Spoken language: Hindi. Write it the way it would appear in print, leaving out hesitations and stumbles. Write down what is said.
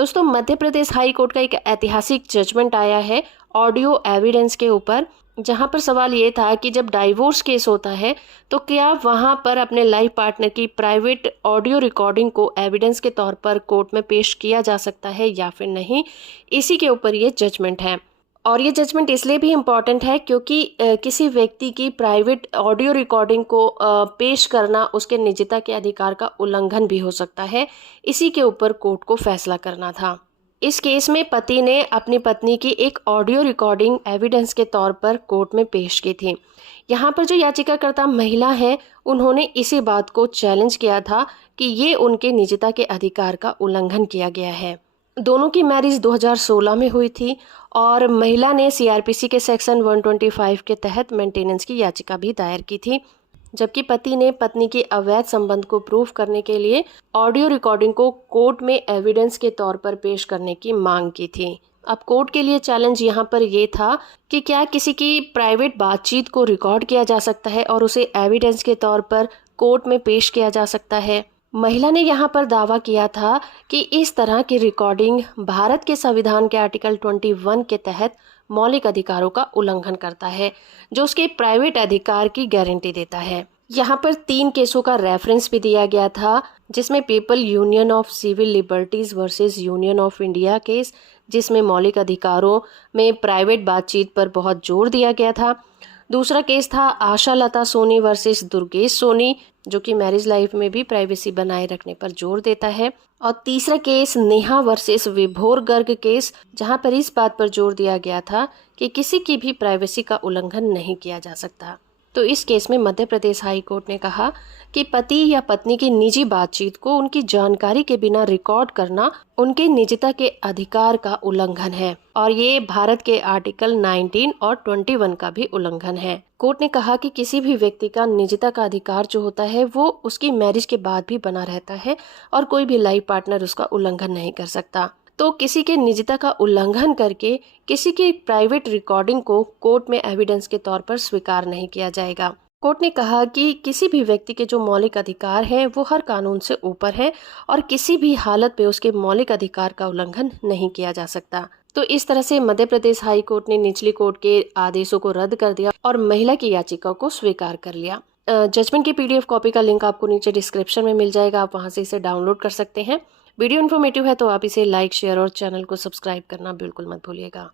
दोस्तों, मध्य प्रदेश हाई कोर्ट का एक ऐतिहासिक जजमेंट आया है ऑडियो एविडेंस के ऊपर, जहां पर सवाल ये था कि जब डाइवोर्स केस होता है तो क्या वहां पर अपने लाइफ पार्टनर की प्राइवेट ऑडियो रिकॉर्डिंग को एविडेंस के तौर पर कोर्ट में पेश किया जा सकता है या फिर नहीं। इसी के ऊपर ये जजमेंट है। और ये जजमेंट इसलिए भी इम्पॉर्टेंट है क्योंकि किसी व्यक्ति की प्राइवेट ऑडियो रिकॉर्डिंग को पेश करना उसके निजता के अधिकार का उल्लंघन भी हो सकता है। इसी के ऊपर कोर्ट को फैसला करना था। इस केस में पति ने अपनी पत्नी की एक ऑडियो रिकॉर्डिंग एविडेंस के तौर पर कोर्ट में पेश की थी। यहाँ पर जो याचिकाकर्ता महिला है, उन्होंने इसी बात को चैलेंज किया था कि ये उनके निजता के अधिकार का उल्लंघन किया गया है। दोनों की मैरिज 2016 में हुई थी और महिला ने सीआरपीसी के सेक्शन 125 के तहत मेंटेनेंस की याचिका भी दायर की थी, जबकि पति ने पत्नी के अवैध संबंध को प्रूव करने के लिए ऑडियो रिकॉर्डिंग को कोर्ट में एविडेंस के तौर पर पेश करने की मांग की थी। अब कोर्ट के लिए चैलेंज यहाँ पर ये था कि क्या किसी की प्राइवेट बातचीत को रिकॉर्ड किया जा सकता है और उसे एविडेंस के तौर पर कोर्ट में पेश किया जा सकता है। महिला ने यहाँ पर दावा किया था कि इस तरह की रिकॉर्डिंग भारत के संविधान के आर्टिकल 21 के तहत मौलिक अधिकारों का उल्लंघन करता है, जो उसके प्राइवेट अधिकार की गारंटी देता है। यहाँ पर 3 केसों का रेफरेंस भी दिया गया था, जिसमें people union of civil liberties versus union of India case, जिसमें मौलिक अधिकारों में प्राइवेट बातचीत पर बहुत जोर दिया गया था। दूसरा केस था आशा लता सोनी वर्सेस दुर्गेश सोनी, जो कि मैरिज लाइफ में भी प्राइवेसी बनाए रखने पर जोर देता है। और तीसरा केस नेहा वर्सेस विभोर गर्ग केस, जहां पर इस बात पर जोर दिया गया था कि किसी की भी प्राइवेसी का उल्लंघन नहीं किया जा सकता। तो इस केस में मध्य प्रदेश हाई कोर्ट ने कहा कि पति या पत्नी की निजी बातचीत को उनकी जानकारी के बिना रिकॉर्ड करना उनके निजता के अधिकार का उल्लंघन है और ये भारत के आर्टिकल 19 और 21 का भी उल्लंघन है। कोर्ट ने कहा कि किसी भी व्यक्ति का निजता का अधिकार जो होता है वो उसकी मैरिज के बाद भी बना रहता है और कोई भी लाइफ पार्टनर उसका उल्लंघन नहीं कर सकता। तो किसी के निजता का उल्लंघन करके किसी की प्राइवेट रिकॉर्डिंग को कोर्ट में एविडेंस के तौर पर स्वीकार नहीं किया जाएगा। कोर्ट ने कहा कि किसी भी व्यक्ति के जो मौलिक अधिकार हैं वो हर कानून से ऊपर है और किसी भी हालत पे उसके मौलिक अधिकार का उल्लंघन नहीं किया जा सकता। तो इस तरह से मध्य प्रदेश हाई कोर्ट ने निचली कोर्ट के आदेशों को रद्द कर दिया और महिला की याचिका को स्वीकार कर लिया। जजमेंट की PDF कॉपी का लिंक आपको नीचे डिस्क्रिप्शन में मिल जाएगा, आप वहां से इसे डाउनलोड कर सकते हैं। वीडियो इन्फॉर्मेटिव है तो आप इसे लाइक, शेयर और चैनल को सब्सक्राइब करना बिल्कुल मत भूलिएगा।